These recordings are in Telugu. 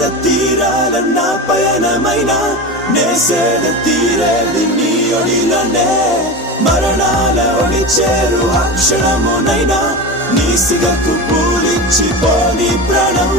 దూర తీరాలన్న పయనమైన నేసేద తీరేది నీ ఒడిలోనే మరణాల ఒడి చేరు అక్షరమునైనా నీ సిగకు పూలిచ్చి పోని ప్రాణం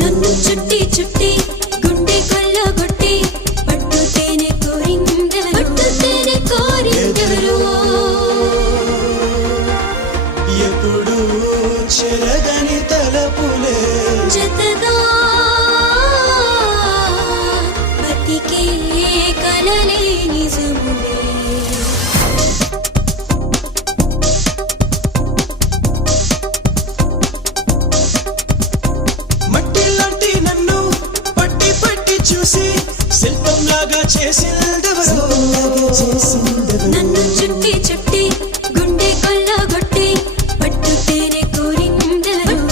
నన్ను చుట్టి చుట్టి గుండె కొల్లగొట్టి పట్టు తేనె కోరిందెవరు ఎప్పుడు చెరగని తలపులే జతగా బతికే కలలే నిజములే నన్ను చుట్టి చుట్టి గుండె కొల్లగొట్టి పట్టు తేనె కోరిందెవరు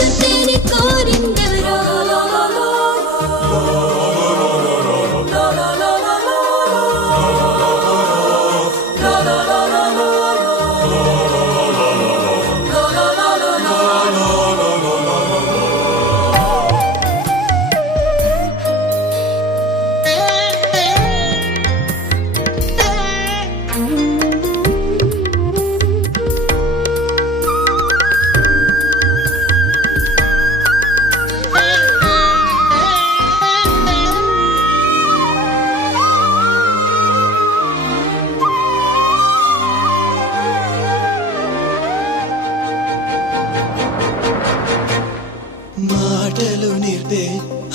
మాటలు నేర్పే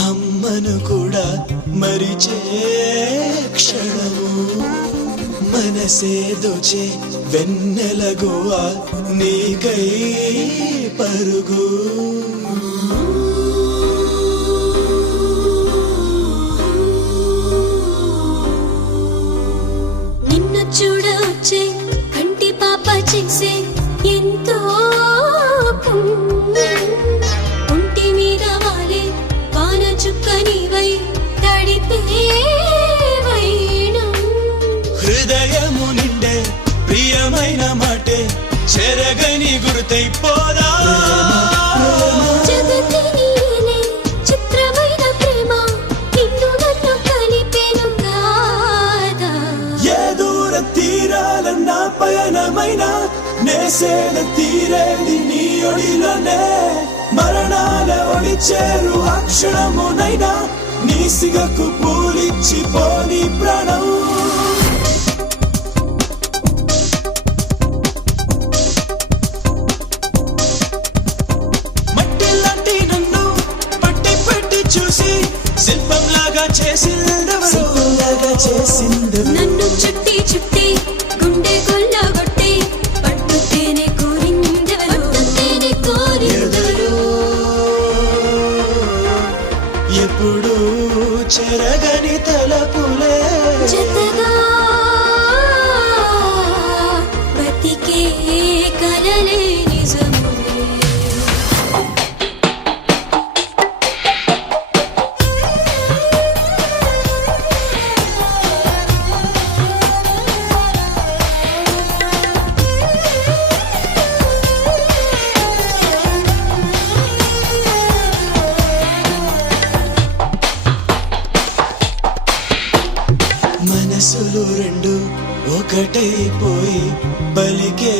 అమ్మను కూడా మరిచే క్షణము మనసే దోచే వెన్నెల గోవా నీకై పరుగు నిన్ను చూడొచ్చే కంటి పాప చేసే ఎంతో ఒంటి మీద వాలే వాన చుక్కనివై తడిపే వైనం హృదయము నిండే ప్రియమైన మాటే చెరగని గుర్తైపోదా జగతి నీలే చిత్రమైన ప్రేమ నిన్ను నన్ను కలిపేను కాదా ఏ దూర తీరాలన్న పయనమైన నేసేద తీరేది నీ ఒడిలోనే మరణాల ఒడి చేరు అక్షరమునైనా నీ సిగకు పూలిచ్చి పోని ప్రాణం మట్టిలాంటి నన్ను పట్టి పట్టి చూసి శిల్పంలాగా చేసిందెవరు నన్ను చుట్టి చుట్టి గుండె కొల్లగొట్టి పట్టు తేనె కోరిందెవరు ఎప్పుడు చెరగని తలపులే జతగా బతికే కలలే నిజములే మనసులు రెండు ఒకటైపోయి పలికే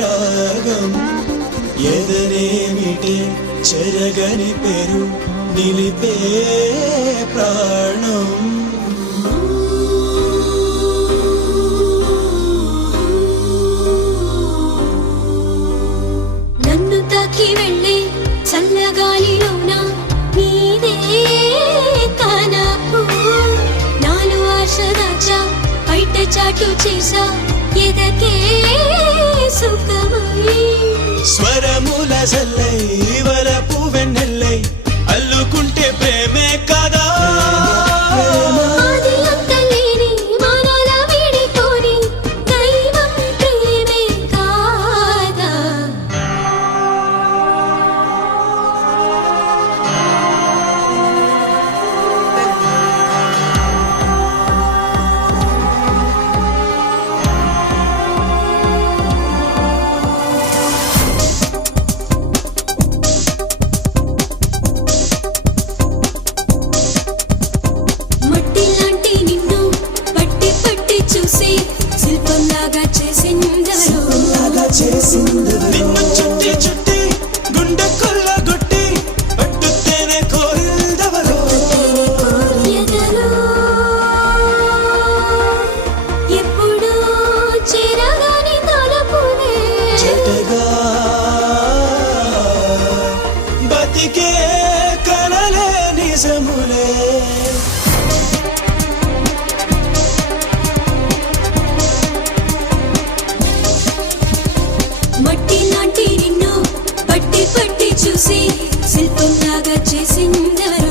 రాగం ఎదనేమిటే చెరగని పేరు నిలిపే ప్రాణం నన్ను తాకి వెళ్ళే చల్లగాలిలోన నీదే కనపు నాలు ఆశ దాచా బయట చాటు చేసా ఎదకే సుఖమై స్వరముల జల్లై వలపు వెన్నెల్లై అల్లుకుంటే ప్రేమే కదా ఆది అంతలేని మానల వీడిపోని దైవం ప్రేమే కాదా బ్రతికే కలలే నిజములే మట్టి లాంటి నిన్ను పట్టి పట్టి చూసి శిల్పంలాగా చేసిందెవరు